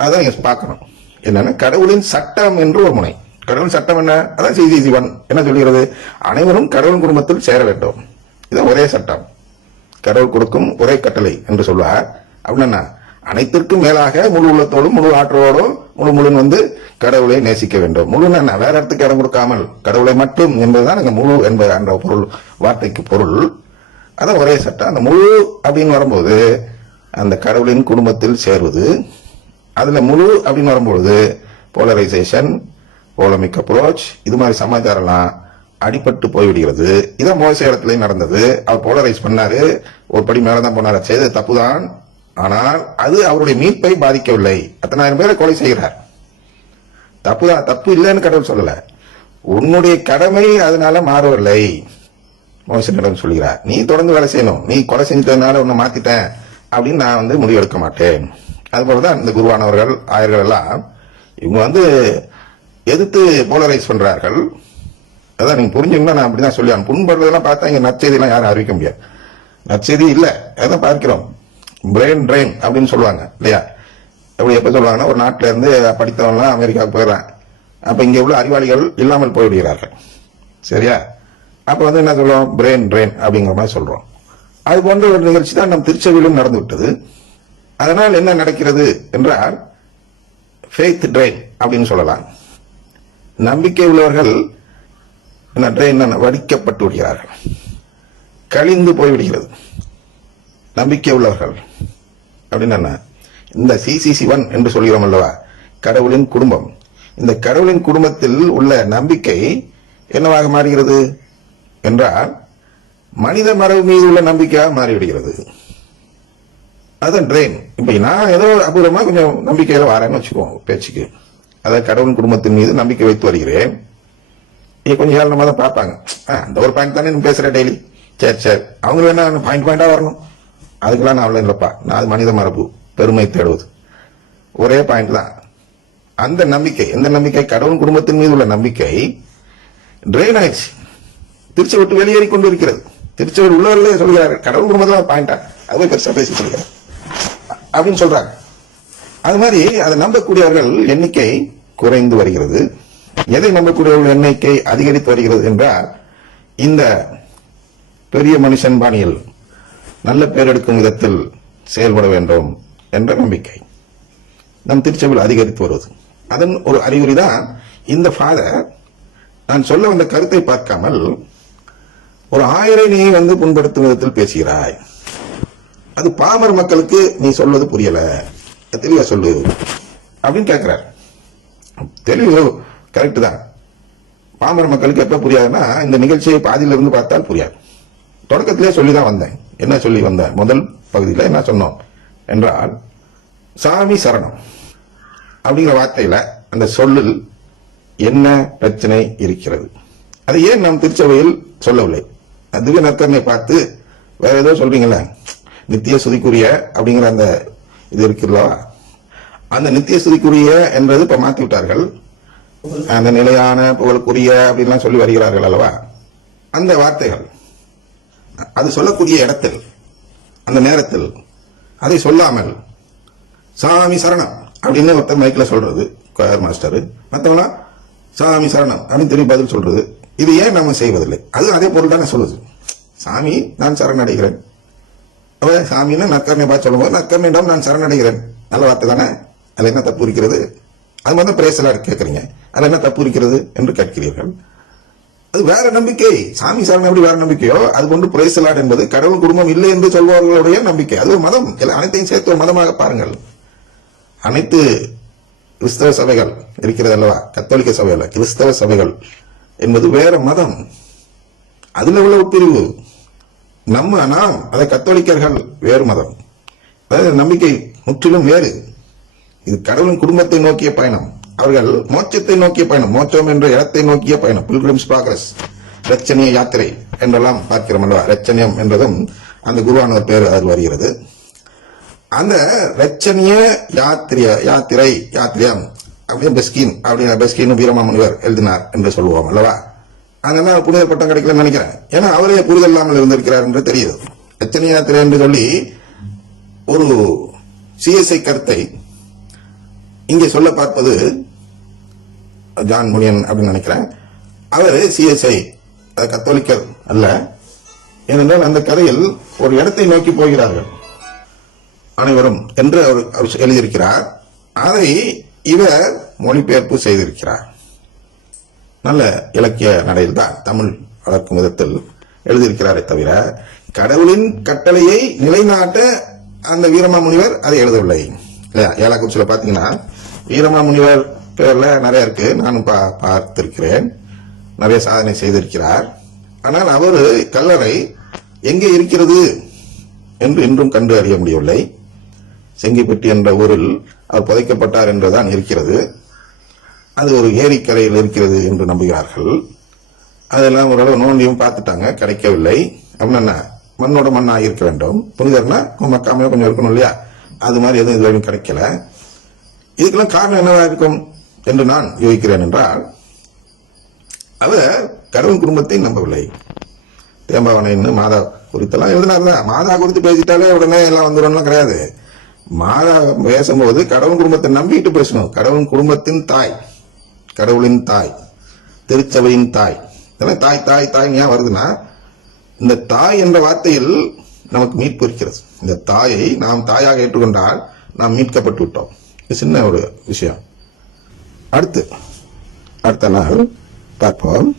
அதான் நீங்க பார்க்கணும். என்னன்னா கடவுளின் சட்டம் என்று ஒரு முனை. கடவுளின் சட்டம் என்ன? அதான் செய்தி சிவன் என்ன சொல்கிறது? அனைவரும் கடவுள் குடும்பத்தில் சேர வேண்டும். இது ஒரே சட்டம். கடவுள் கொடுக்கும் ஒரே கட்டளை என்று சொல்வார். அப்படின்னா அனைத்திற்கும் மேலாக முழு உள்ளத்தோடும் முழு ஆற்றலோடும் முழு முழு வந்து கடவுளை நேசிக்க வேண்டும். முழு என்ன? வேற இடத்துக்கு இடம் கொடுக்காமல். கடவுளை மட்டும் என்பதுதான் அங்க முழு என்பது என்ற பொருள் வார்த்தைக்கு பொருள். அதான் ஒரே சட்டம். அந்த முழு அப்படின்னு வரும்போது அந்த கடவுளின் குடும்பத்தில் சேர்வது அதுல முழு அப்படின்னு வரும்பொழுது போலரைசேஷன் போலமிக் அப்ரோச் இது மாதிரி சமாச்சாரம்லாம் அடிபட்டு போய்விடுகிறது. இதான் மோச இடத்துலயும் நடந்தது. அவர் போலரைஸ் பண்ணாரு. ஒரு படி மேலதான் போனார். செய்தது தப்புதான். ஆனால் அது அவருடைய மீட்பை பாதிக்கவில்லை. அத்தனாயிரம் பேரை கொலை செய்கிறார். தப்புதான் தப்பு இல்லைன்னு கடவுள் சொல்லல. உன்னுடைய கடமை அதனால மாறவில்லை. மோசனிடம் சொல்கிறார் நீ தொடர்ந்து வேலை செய்யணும். நீ கொலை செஞ்சதுனால உன்னை மாத்திட்டேன் அப்படின்னு நான் வந்து முடிவெடுக்க மாட்டேன். அதுபோலதான் இந்த குருவானவர்கள் ஆயர்கள் எல்லாம் இவங்க வந்து எதிர்த்து போலரைஸ் பண்றார்கள். அதான் நீங்க புரிஞ்சுக்கணும் நான் அப்படிதான் சொல்லி புண்படுறதெல்லாம் பார்த்தா இங்க நற்செய்தியெல்லாம் யாரும் அறிவிக்க முடியாது. நற்செய்தி இல்ல. அதான் பார்க்கிறோம். பிரெயின் ட்ரெயின் அப்படின்னு சொல்லுவாங்க இல்லையா? எப்படி எப்ப சொல்லுவாங்கன்னா ஒரு நாட்டில இருந்து படித்தவன்லாம் அமெரிக்காவுக்கு போயிடுறான். அப்ப இங்க உள்ள அறிவாளிகள் இல்லாமல் போய்விடுகிறார்கள். சரியா? அப்ப வந்து என்ன சொல்றோம்? பிரெயின் ட்ரெயின் அப்படிங்கிற மாதிரி சொல்றோம். அது போன்ற ஒரு நிகழ்ச்சி தான் நம் திருச்செவிலும் நடந்து விட்டது அதனால் என்ன நடக்கிறது என்றால் ஃபெய்த் ட்ரெயின் அப்படின்னு சொல்லலாம். நம்பிக்கை உள்ளவர்கள் என்ன ட்ரெயின் வடிக்கப்பட்டு விடுகிறார்கள். கழிந்து போய்விடுகிறது. நம்பிக்கை உள்ளவர்கள் அப்படின்னு என்ன? இந்த சிசிசி ஒன் என்று சொல்கிறோம் அல்லவா? கடவுளின் குடும்பம். இந்த கடவுளின் குடும்பத்தில் உள்ள நம்பிக்கை என்னவாக மாறுகிறது? என்றால் மனித மரபு மீது உள்ள நம்பிக்கையாக மாறிவிடுகிறது. அதுதான் ட்ரெயின் இப்போ நான் ஏதோ அபூர்வமாக கொஞ்சம் நம்பிக்கையில் வரேன்னு வச்சுக்குவோம் பேச்சுக்கு. அதாவது கடவுள் குடும்பத்தின் மீது நம்பிக்கை வைத்து வருகிறேன். இது கொஞ்சம் நம்ம தான் பார்ப்பாங்க. ஆ, அந்த ஒரு பாயிண்ட் தானே நீ பேசுற டெய்லி சரி சரி. அவங்க வேணா பாயிண்ட் பாயிண்டாக வரணும். அதுக்கெல்லாம் நான் அவ்வளோ இல்லைப்பா நான் அது மனித மரபு. பெருமை தேடுவது. ஒரே பாயிண்ட் தான். அந்த நம்பிக்கை எந்த நம்பிக்கை? கடவுள் குடும்பத்தின் மீது உள்ள நம்பிக்கை ட்ரெயின் ஆயிடுச்சு. திருச்சி விட்டு வெளியேறி கொண்டு இருக்கிறது திருச்செவர் உள்ளவர்களே சொல்கிறார் கடவுள் குடும்பத்தில் பாயிண்டா அதுவே பெருசாக பேசி சொல்கிறார் அப்படின்னு சொல்றாங்க. அது மாதிரி அதை நம்பக்கூடியவர்கள் எண்ணிக்கை குறைந்து வருகிறது. எதை நம்பக்கூடியவர்கள் எண்ணிக்கை அதிகரித்து வருகிறது என்றால் இந்த பெரிய மனுஷன் பாணியில் நல்ல பேர் எடுக்கும் விதத்தில் செயல்பட வேண்டும் என்ற நம்பிக்கை நம் திருச்சபையில் அதிகரித்து வருவது. அதன் ஒரு அறிகுறி தான் இந்த ஃபாதர் நான் சொல்ல வந்த கருத்தை பார்க்காமல் ஒரு ஆயிரை நீ வந்து புண்படுத்தும் விதத்தில் பேசுகிறாய். அது பாமர் மக்களுக்கு நீ சொல்வது புரியல. தெளிவா சொல்லு. அப்படின்னு கேட்கிறார் தெளிவு கரெக்டு தான். பாமர் மக்களுக்கு எப்ப புரியாதுன்னா இந்த நிகழ்ச்சியை பாதியிலிருந்து பார்த்தால் புரியாது. தொடக்கத்திலே சொல்லி தான் வந்தேன். என்ன சொல்லி வந்தேன்? முதல் பகுதியில் என்ன சொன்னோம்? என்றால் சாமி சரணம். அப்படிங்கிற வார்த்தையில அந்த சொல்லில் என்ன பிரச்சனை இருக்கிறது? அதை ஏன் நம் திருச்சபையில் சொல்லவில்லை? திவ்ய நற்கரனை பார்த்து வேற ஏதோ சொல்றீங்களே. நித்திய சுதிக்குரிய அப்படிங்கிற அந்த இது இருக்குல்லவா? அந்த நித்திய சுதிக்குரிய என்பது இப்ப மாத்தி விட்டார்கள். அந்த நிலையான புகழுக்குரிய அப்படின்லாம் சொல்லி வருகிறார்கள் அல்லவா? அந்த வார்த்தைகள் அது சொல்லக்கூடிய இடத்தில் அந்த நேரத்தில் அதை சொல்லாமல் சாமி சரணம் அப்படின்னு ஒருத்தர் மைக்கில் சொல்றது கொயர் மாஸ்டர். மற்றவங்களா சாமி சரணம் அப்படின்னு திரும்பி பதில் சொல்றது. இது ஏன் நம்ம செய்வதில்லை? அது அதே பொருள் தானே சொல்லுது. சாமி நான் சரணடைகிறேன். அப்ப சாமின்னு நற்கரணை பார்த்து சொல்லும்போது நற்கரணையிடம் நான் சரணடைகிறேன். நல்ல வார்த்தை தானே? அதில் என்ன தப்பு இருக்கிறது? அது மாதிரி பிரேசலா கேட்கறீங்க அதில் என்ன தப்பு இருக்கிறது என்று கேட்கிறீர்கள். அது வேற நம்பிக்கை. சாமி சரணம் எப்படி வேற நம்பிக்கையோ அது கொண்டு பிரேசலாட் என்பது கடவுள் குடும்பம் இல்லை என்று சொல்பவர்களுடைய நம்பிக்கை. அது ஒரு மதம். அனைத்தையும் சேர்த்து ஒரு மதமாக பாருங்கள். அனைத்து கிறிஸ்தவ சபைகள் இருக்கிறது அல்லவா? கத்தோலிக்க சபையில் கிறிஸ்தவ சபைகள் என்பது வேற மதம். அதுல உள்ள உட்பிரிவு நம்ம நாம் அதை கத்தோலிக்கர்கள் வேறு மதம். அதாவது நம்பிக்கை முற்றிலும் வேறு. இது கடவுளின் குடும்பத்தை நோக்கிய பயணம். அவர்கள் மோட்சத்தை நோக்கிய பயணம். மோட்சம் என்ற இடத்தை நோக்கிய பயணம். பில்கிரிம்ஸ் ப்ராக்ரஸ் ரச்சனிய யாத்திரை என்றெல்லாம் பார்க்கிறோம் அல்லவா? ரச்சனியம் என்றதும் அந்த குருவானவர் பேர் அதில் வருகிறது. அந்த ரச்சனிய யாத்திரிய யாத்திரை யாத்திரியம் அப்படின்னு பெஸ்கின் அப்படின்னு பெஸ்கின் வீரமாமுனிவர் எழுதினார் என்று சொல்லுவோம் அல்லவா? அதனால புனித பட்டம் கிடைக்கலன்னு நினைக்கிறேன். ஏன்னா அவரே புரிதல் இல்லாமல் இருந்திருக்கிறார் என்று தெரியுது. எத்தனை யாத்திரை என்று சொல்லி ஒரு சிஎஸ்ஐ கருத்தை இங்கே சொல்ல பார்ப்பது ஜான் முனியன் அப்படின்னு நினைக்கிறேன். அவர் சிஎஸ்ஐ கத்தோலிக்கர் அல்ல. ஏனென்றால் அந்த கதையில் ஒரு இடத்தை நோக்கி போகிறார்கள் அனைவரும் என்று அவர் அவர் எழுதியிருக்கிறார். அதை இவர் மொழிபெயர்ப்பு செய்திருக்கிறார். நல்ல இலக்கிய நடையில் தான் தமிழ் வளர்க்கும் விதத்தில் எழுதியிருக்கிறாரே தவிர கடவுளின் கட்டளையை நிலைநாட்ட அந்த வீரமாமுனிவர் அதை எழுதவில்லை. இல்லையா? ஏலாக்குறிச்சியில பாத்தீங்கன்னா வீரமாமுனிவர் பேரில் நிறைய இருக்கு. நானும் பா- பார்த்திருக்கிறேன். நிறைய சாதனை செய்திருக்கிறார். ஆனால் அவர் கல்லறை எங்கே இருக்கிறது என்று இன்றும் கண்டு அறிய முடியவில்லை. செங்கிப்பட்டி என்ற ஊரில் அவர் புதைக்கப்பட்டார் என்றுதான் இருக்கிறது. அது ஒரு ஏரிக்கரையில் இருக்கிறது என்று நம்புகிறார்கள். அதெல்லாம் ஓரளவு நோண்டியும் பார்த்துட்டாங்க கிடைக்கவில்லை. அப்படின்னா என்ன? மண்ணோட மண்ணாக இருக்க வேண்டும். புனிதர்னா மக்காமையாக கொஞ்சம் இருக்கணும் இல்லையா? அது மாதிரி எதுவும் இதுவரையும் கிடைக்கல. இதுக்கெல்லாம் காரணம் என்னவா இருக்கும் என்று நான் யோகிக்கிறேன் என்றால் அவர் கடவுள் குடும்பத்தை நம்பவில்லை. தேம்பாவனைன்னு மாதா குறித்தெல்லாம் எழுதினார் மாதா குறித்து பேசிட்டாலே உடனே எல்லாம் வந்துடும்லாம் கிடையாது. மாதா பேசும்போது கடவுள் குடும்பத்தை நம்பிட்டு பேசணும். கடவுள் குடும்பத்தின் தாய். கடவுளின் தாய் திருச்சபையின் தாய். இதெல்லாம் தாய் தாய் தாய் ஏன் வருதுன்னா இந்த தாய் என்ற வார்த்தையில் நமக்கு மீட்பு இருக்கிறது. இந்த தாயை நாம் தாயாக ஏற்றுக்கொண்டால் நாம் மீட்கப்பட்டு விட்டோம். இது சின்ன ஒரு விஷயம். அடுத்து அடுத்த நாள் பார்ப்போம்.